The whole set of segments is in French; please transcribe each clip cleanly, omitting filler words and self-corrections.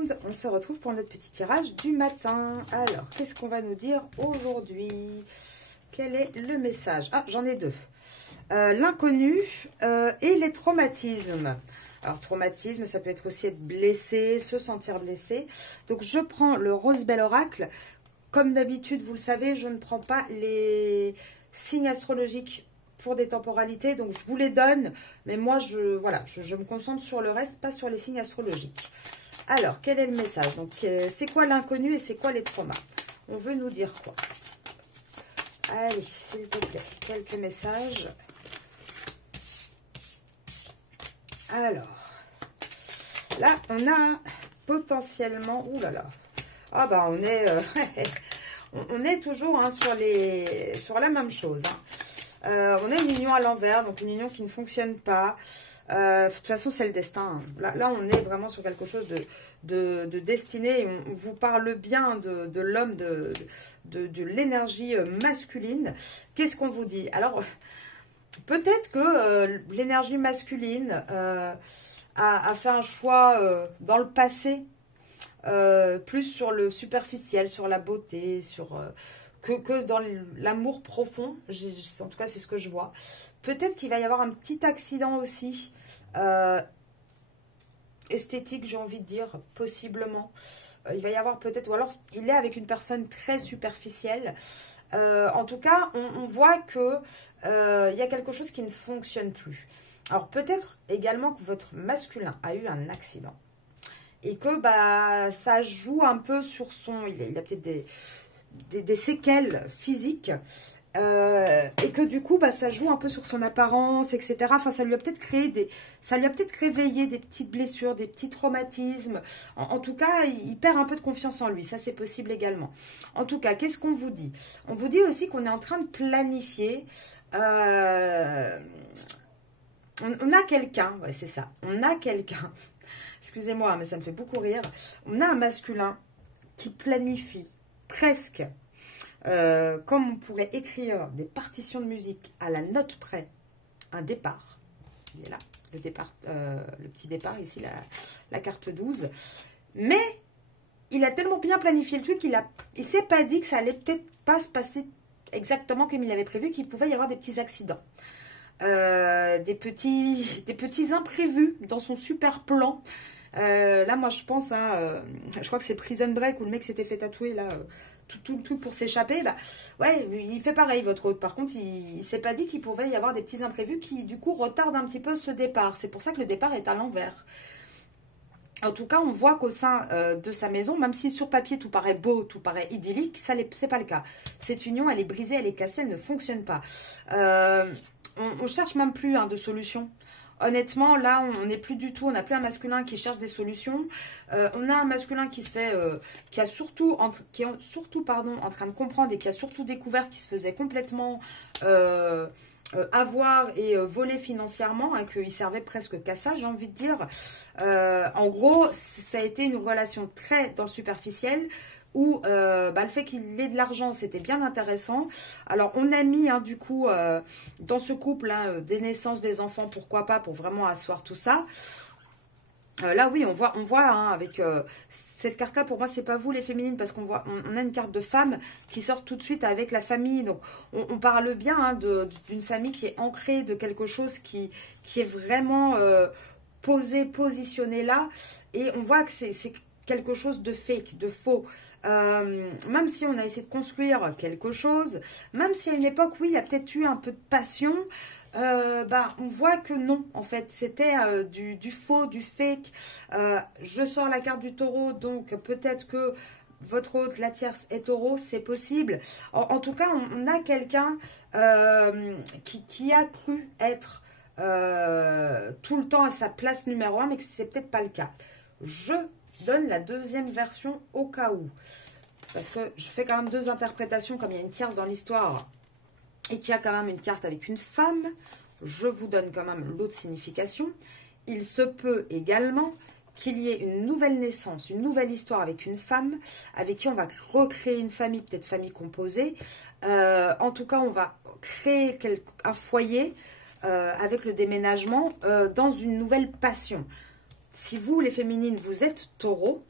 monde, on se retrouve pour notre petit tirage du matin. Alors, qu'est-ce qu'on va nous dire aujourd'hui? Quel est le message? Ah, j'en ai deux. L'inconnu et les traumatismes. Alors, traumatisme, ça peut être aussi être blessé, se sentir blessé. Donc, je prends le Rose Belle Oracle. Comme d'habitude, vous le savez, je ne prends pas les signes astrologiques pour des temporalités, donc je vous les donne, mais moi voilà, je me concentre sur le reste, pas sur les signes astrologiques. Alors, quel est le message? Donc, c'est quoi l'inconnu et c'est quoi les traumas? On veut nous dire quoi? Allez, s'il te plaît, quelques messages. Alors, là, on a potentiellement, ouh là là, ah bah on est, on est toujours hein, sur la même chose. Hein. On a une union à l'envers, donc une union qui ne fonctionne pas. De toute façon, c'est le destin. Là, on est vraiment sur quelque chose de destiné. On vous parle bien de l'homme, de l'énergie masculine. Qu'est-ce qu'on vous dit? Alors, peut-être que l'énergie masculine a fait un choix dans le passé, plus sur le superficiel, sur la beauté, sur... Que dans l'amour profond, en tout cas c'est ce que je vois. Peut-être qu'il va y avoir un petit accident aussi, esthétique j'ai envie de dire, possiblement. Il va y avoir peut-être, ou alors il est avec une personne très superficielle. En tout cas, on voit que il y a quelque chose qui ne fonctionne plus. Alors peut-être également que votre masculin a eu un accident. Et que bah, ça joue un peu sur son... Il a peut-être des séquelles physiques et que du coup bah, ça joue un peu sur son apparence, etc. Enfin, ça lui a peut-être créé ça lui a peut-être réveillé des petites blessures, des petits traumatismes. En tout cas, il perd un peu de confiance en lui. Ça, c'est possible également. En tout cas, qu'est-ce qu'on vous dit? On vous dit aussi qu'on est en train de planifier. On a quelqu'un, ouais, c'est ça. On a quelqu'un. Excusez-moi, mais ça me fait beaucoup rire. On a un masculin qui planifie presque, comme on pourrait écrire des partitions de musique à la note près, un départ. Il est là, le départ, le petit départ, ici, la carte 12. Mais il a tellement bien planifié le truc qu'il ne s'est pas dit que ça allait peut-être pas se passer exactement comme il avait prévu, qu'il pouvait y avoir des petits accidents. Des petits imprévus dans son super plan. Là, moi, je pense, hein, je crois que c'est Prison Break où le mec s'était fait tatouer là, tout le truc pour s'échapper. Bah, ouais, il fait pareil, votre hôte. Par contre, il s'est pas dit qu'il pouvait y avoir des petits imprévus qui, du coup, retardent un petit peu ce départ. C'est pour ça que le départ est à l'envers. En tout cas, on voit qu'au sein de sa maison, même si sur papier tout paraît beau, tout paraît idyllique, c'est pas le cas. Cette union, elle est brisée, elle est cassée, elle ne fonctionne pas. On cherche même plus hein, de solutions. Honnêtement, là, on n'est plus du tout, on n'a plus un masculin qui cherche des solutions. On a un masculin qui se fait, qui est surtout en train de comprendre et qui a surtout découvert qu'il se faisait complètement avoir et voler financièrement, hein, qu'il servait presque qu'à ça, j'ai envie de dire. En gros, ça a été une relation très dans le superficiel, où le fait qu'il ait de l'argent, c'était bien intéressant. Alors, on a mis, hein, du coup, dans ce couple, hein, des naissances, des enfants, pourquoi pas, pour vraiment asseoir tout ça. Là, oui, on voit hein, avec cette carte-là, pour moi, c'est pas vous les féminines, parce qu'on voit, on a une carte de femme qui sort tout de suite avec la famille. Donc, on parle bien hein, d'une famille qui est ancrée, de quelque chose qui est vraiment positionné là. Et on voit que c'est quelque chose de fake, de faux. Même si on a essayé de construire quelque chose, même si à une époque, oui, il y a peut-être eu un peu de passion, on voit que non, en fait, c'était du faux, du fake. Je sors la carte du taureau, donc peut-être que votre hôte, la tierce, est taureau, c'est possible. En tout cas, on a quelqu'un qui a cru être tout le temps à sa place numéro 1, mais que c'est peut-être pas le cas. Je donne la deuxième version au cas où. Parce que je fais quand même deux interprétations, comme il y a une tierce dans l'histoire et qu'il y a quand même une carte avec une femme. Je vous donne quand même l'autre signification. Il se peut également qu'il y ait une nouvelle naissance, une nouvelle histoire avec une femme, avec qui on va recréer une famille, peut-être famille composée. En tout cas, on va créer un foyer avec le déménagement dans une nouvelle passion. Si vous, les féminines, vous êtes taureau,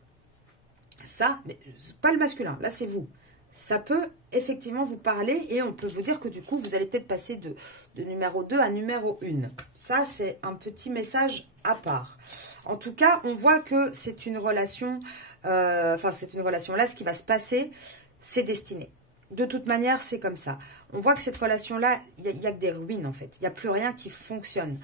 Ça, mais pas le masculin, là c'est vous. Ça peut effectivement vous parler et on peut vous dire que du coup, vous allez peut-être passer de numéro 2 à numéro 1. Ça, c'est un petit message à part. En tout cas, on voit que c'est une relation, c'est une relation. Là, ce qui va se passer, c'est destiné. De toute manière, c'est comme ça. On voit que cette relation-là, il n'y a que des ruines en fait. Il n'y a plus rien qui fonctionne.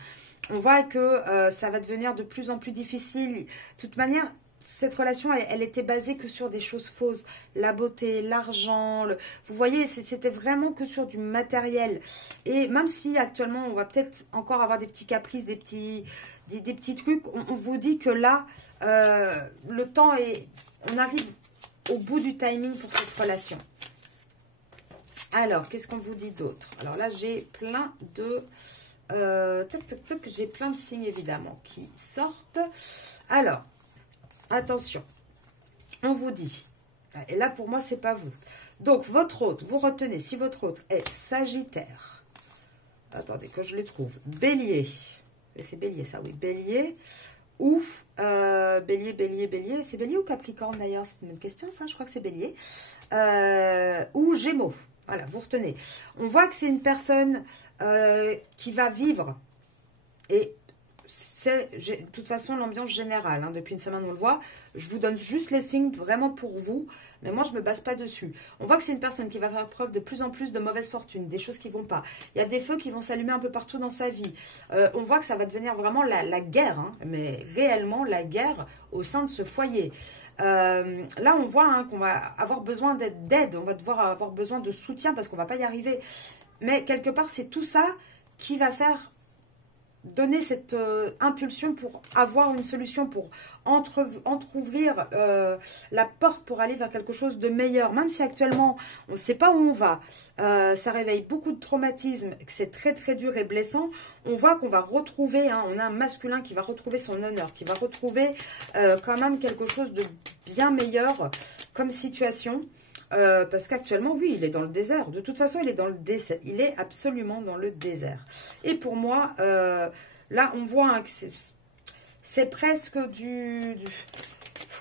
On voit que ça va devenir de plus en plus difficile. De toute manière, cette relation, elle était basée que sur des choses fausses. La beauté, l'argent. Vous voyez, c'était vraiment que sur du matériel. Et même si actuellement, on va peut-être encore avoir des petits caprices, des petits trucs, on vous dit que là, le temps est... On arrive au bout du timing pour cette relation. Alors, qu'est-ce qu'on vous dit d'autre? Alors là, j'ai plein de... j'ai plein de signes, évidemment, qui sortent. Alors, attention, on vous dit, et là, pour moi, c'est pas vous. Donc, votre hôte, vous retenez, si votre hôte est Sagittaire, attendez que je le trouve, Bélier, c'est Bélier, ça, oui, Bélier, ou Bélier, c'est Bélier ou Capricorne, d'ailleurs? C'est une bonne question, ça, je crois que c'est Bélier, ou Gémeaux. Voilà, vous retenez. On voit que c'est une personne qui va vivre. Et c'est de toute façon l'ambiance générale. Hein, depuis une semaine, on le voit. Je vous donne juste les signes vraiment pour vous. Mais moi, je ne me base pas dessus. On voit que c'est une personne qui va faire preuve de plus en plus de mauvaise fortune. Des choses qui ne vont pas. Il y a des feux qui vont s'allumer un peu partout dans sa vie. On voit que ça va devenir vraiment la guerre. Hein, mais réellement la guerre au sein de ce foyer. Là, on voit hein, qu'on va avoir besoin d'aide, on va devoir avoir besoin de soutien parce qu'on ne va pas y arriver. Mais quelque part, c'est tout ça qui va faire donner cette impulsion pour avoir une solution, pour entrouvrir la porte pour aller vers quelque chose de meilleur. Même si actuellement, on ne sait pas où on va, ça réveille beaucoup de traumatismes, que c'est très très dur et blessant. On voit qu'on va retrouver, hein, on a un masculin qui va retrouver son honneur, qui va retrouver quand même quelque chose de bien meilleur comme situation. Parce qu'actuellement, oui, il est dans le désert. De toute façon, il est dans le désert. Il est absolument dans le désert. Et pour moi, là, on voit hein, que c'est presque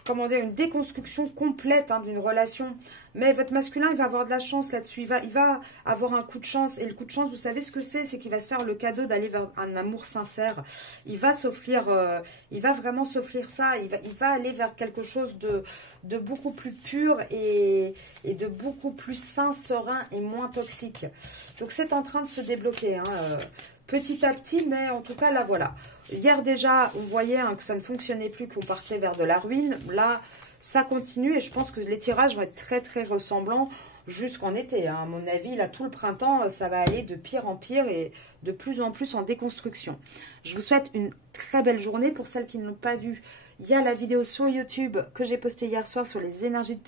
comment dire, une déconstruction complète hein, d'une relation. Mais votre masculin, il va avoir de la chance là-dessus. Il va avoir un coup de chance. Et le coup de chance, vous savez ce que c'est? C'est qu'il va se faire le cadeau d'aller vers un amour sincère. Il va s'offrir, il va vraiment s'offrir ça. Il va aller vers quelque chose de beaucoup plus pur et de beaucoup plus sain, serein et moins toxique. Donc, c'est en train de se débloquer. Hein, petit à petit, mais en tout cas, là, voilà. Hier, déjà, on voyait hein, que ça ne fonctionnait plus, qu'on partait vers de la ruine. Là, ça continue et je pense que les tirages vont être très, très ressemblants jusqu'en été. Hein. À mon avis, là, tout le printemps, ça va aller de pire en pire et de plus en plus en déconstruction. Je vous souhaite une très belle journée. Pour celles qui ne l'ont pas vue, il y a la vidéo sur YouTube que j'ai postée hier soir sur les énergies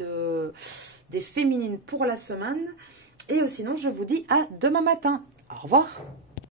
des féminines pour la semaine. Et sinon, je vous dis à demain matin. Au revoir.